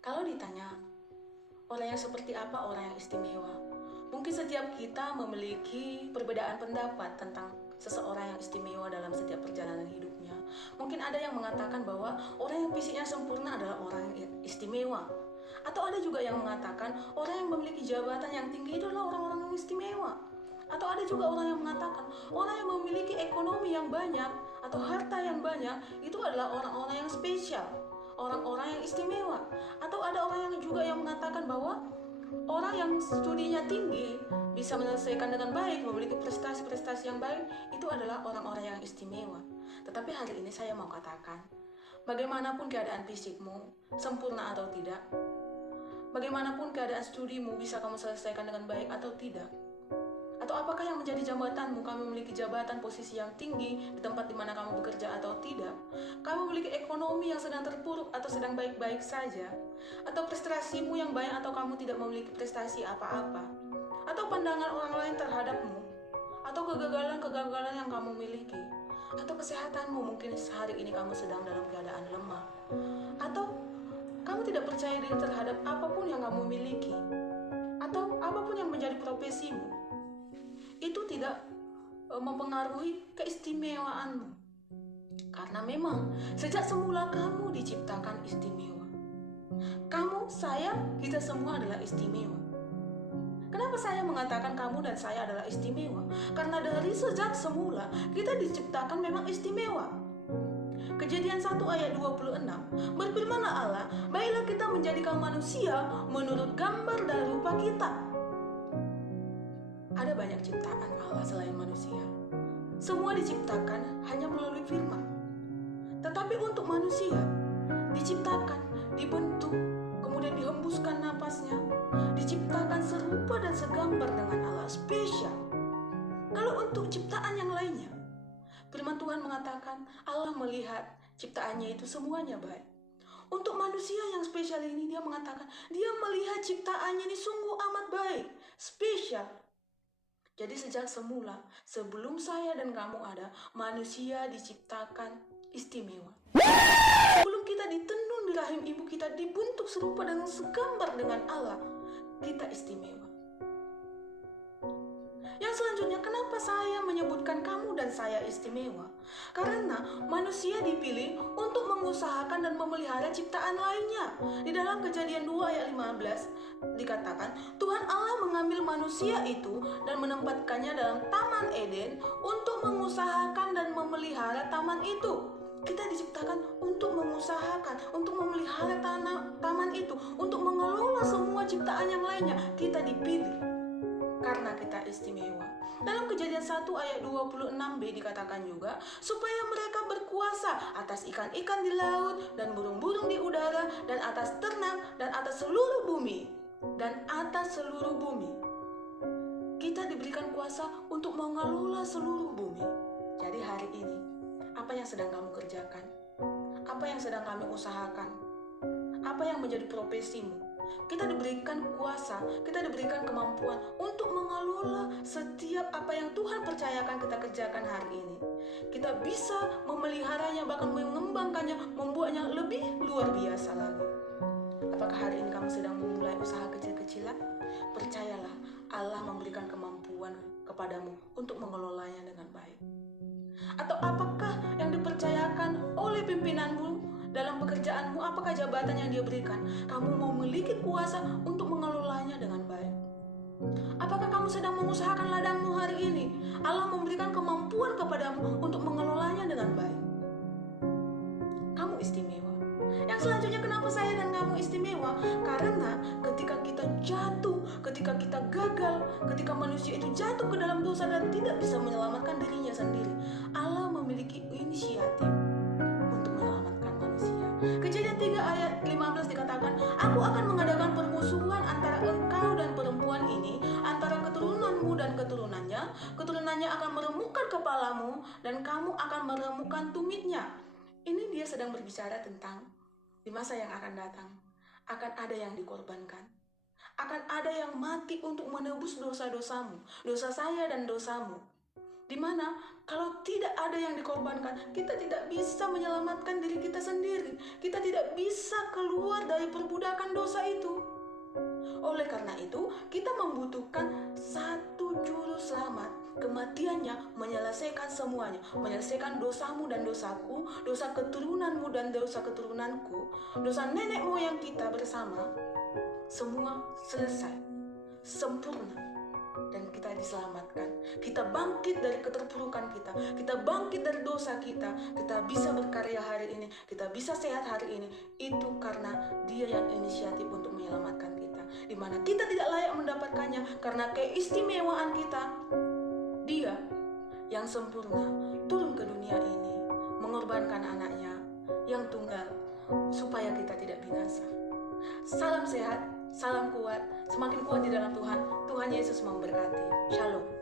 Kalau ditanya, orang yang seperti apa orang yang istimewa? Mungkin setiap kita memiliki perbedaan pendapat tentang seseorang yang istimewa dalam setiap perjalanan hidupnya. Mungkin ada yang mengatakan bahwa orang yang fisiknya sempurna adalah orang yang istimewa. Atau ada juga yang mengatakan orang yang memiliki jabatan yang tinggi itu adalah orang-orang yang istimewa. Atau ada juga orang yang mengatakan orang yang memiliki ekonomi yang banyak atau harta yang banyak itu adalah orang-orang yang spesial, orang-orang yang istimewa. Atau ada orang yang juga yang mengatakan bahwa orang yang studinya tinggi bisa menyelesaikan dengan baik, memiliki prestasi-prestasi yang baik, itu adalah orang-orang yang istimewa. Tetapi hari ini saya mau katakan, bagaimanapun keadaan fisikmu, sempurna atau tidak, bagaimanapun keadaan studimu bisa kamu selesaikan dengan baik atau tidak, atau apakah yang menjadi jabatanmu, kamu memiliki jabatan posisi yang tinggi di tempat di mana kamu bekerja atau tidak, kamu memiliki ekonomi yang sedang terpuruk atau sedang baik-baik saja, atau prestasimu yang banyak atau kamu tidak memiliki prestasi apa-apa, atau pandangan orang lain terhadapmu, atau kegagalan-kegagalan yang kamu miliki, atau kesehatanmu, mungkin hari ini kamu sedang dalam keadaan lemah, atau kamu tidak percaya diri terhadap apapun yang kamu miliki, atau apapun yang menjadi profesimu, itu tidak mempengaruhi keistimewaanmu. Karena memang sejak semula kamu diciptakan istimewa. Kamu, saya, kita semua adalah istimewa. Kenapa saya mengatakan kamu dan saya adalah istimewa? Karena dari sejak semula kita diciptakan memang istimewa. Kejadian 1 ayat 26, berfirmanlah Allah, baiklah kita menjadikan manusia menurut gambar dan rupa kita. Ada banyak ciptaan Allah selain manusia. Semua diciptakan hanya melalui firman. Tetapi untuk manusia, diciptakan, dibentuk, kemudian dihembuskan napasnya, diciptakan serupa dan segambar dengan Allah, spesial. Kalau untuk ciptaan yang lainnya, firman Tuhan mengatakan Allah melihat ciptaannya itu semuanya baik. Untuk manusia yang spesial ini, dia mengatakan dia melihat ciptaannya ini sungguh amat baik, spesial. Jadi sejak semula, sebelum saya dan kamu ada, manusia diciptakan istimewa. Sebelum kita ditenun di rahim ibu kita, dibentuk serupa dan segambar dengan Allah, kita istimewa. Yang selanjutnya, kenapa saya menyebutkan kamu dan saya istimewa? Karena manusia dipilih untuk mengusahakan dan memelihara ciptaan lainnya. Di dalam Kejadian 2 ayat 15 dikatakan, Tuhan Allah mengambil manusia itu dan menempatkannya dalam Taman Eden untuk mengusahakan dan memelihara taman itu. Kita diciptakan untuk mengusahakan, untuk memelihara taman itu, untuk mengelola semua ciptaan yang lainnya. Kita dipilih karena kita istimewa. Dalam Kejadian 1 ayat 26b dikatakan juga, supaya mereka berkuasa atas ikan-ikan di laut dan burung-burung di udara dan atas ternak dan atas seluruh bumi. Dan atas seluruh bumi. Kita diberikan kuasa untuk mengelola seluruh bumi. Jadi hari ini, apa yang sedang kamu kerjakan? Apa yang sedang kami usahakan? Apa yang menjadi profesimu? Kita diberikan kuasa, kita diberikan kemampuan untuk mengelola setiap apa yang Tuhan percayakan kita kerjakan hari ini. Kita bisa memeliharanya, bahkan mengembangkannya, membuatnya lebih luar biasa lagi. Apakah hari ini kamu sedang memulai usaha kecil-kecilan? Percayalah, Allah memberikan kemampuan kepadamu untuk mengelolanya dengan baik. Atau apakah yang dipercayakan oleh pimpinanmu dalam pekerjaanmu, apakah jabatan yang dia berikan? Kamu mau memiliki kuasa untuk mengelolanya dengan baik. Apakah kamu sedang mengusahakan ladangmu hari ini? Allah memberikan kemampuan kepadamu untuk mengelolanya dengan baik. Kamu istimewa. Yang selanjutnya, kenapa saya dan kamu istimewa? Karena ketika kita jatuh, ketika kita gagal, ketika manusia itu jatuh ke dalam dosa dan tidak bisa menyelamatkan dirinya sendiri, Allah memiliki inisiatif untuk menyelamatkan manusia. Kejadian 3 ayat 15 dikatakan, aku akan mengadakan permusuhan antara engkau dan perempuan ini, antara keturunanmu dan keturunannya. Keturunannya akan meremukkan kepalamu dan kamu akan meremukkan tumitnya. Ini dia sedang berbicara tentang di masa yang akan datang akan ada yang dikorbankan, akan ada yang mati untuk menebus dosa-dosamu, dosa saya dan dosamu. Di mana kalau tidak ada yang dikorbankan, kita tidak bisa menyelamatkan diri kita sendiri. Kita tidak bisa keluar dari perbudakan dosa itu. Oleh karena itu, kita membutuhkan satu juru selamat. Kematiannya menyelesaikan semuanya, menyelesaikan dosamu dan dosaku, dosa keturunanmu dan dosa keturunanku, dosa nenek moyang kita bersama. Semua selesai, sempurna, dan kita diselamatkan. Kita bangkit dari keterpurukan kita bangkit dari dosa kita bisa berkarya hari ini, kita bisa sehat hari ini. Itu karena Dia yang inisiatif untuk menyelamatkan kita, di mana kita tidak layak mendapatkannya karena keistimewaan kita. Dia yang sempurna turun ke dunia ini, mengorbankan anaknya yang tunggal supaya kita tidak binasa. Salam sehat, salam kuat, semakin kuat di dalam Tuhan. Tuhan Yesus memberkati. Shalom.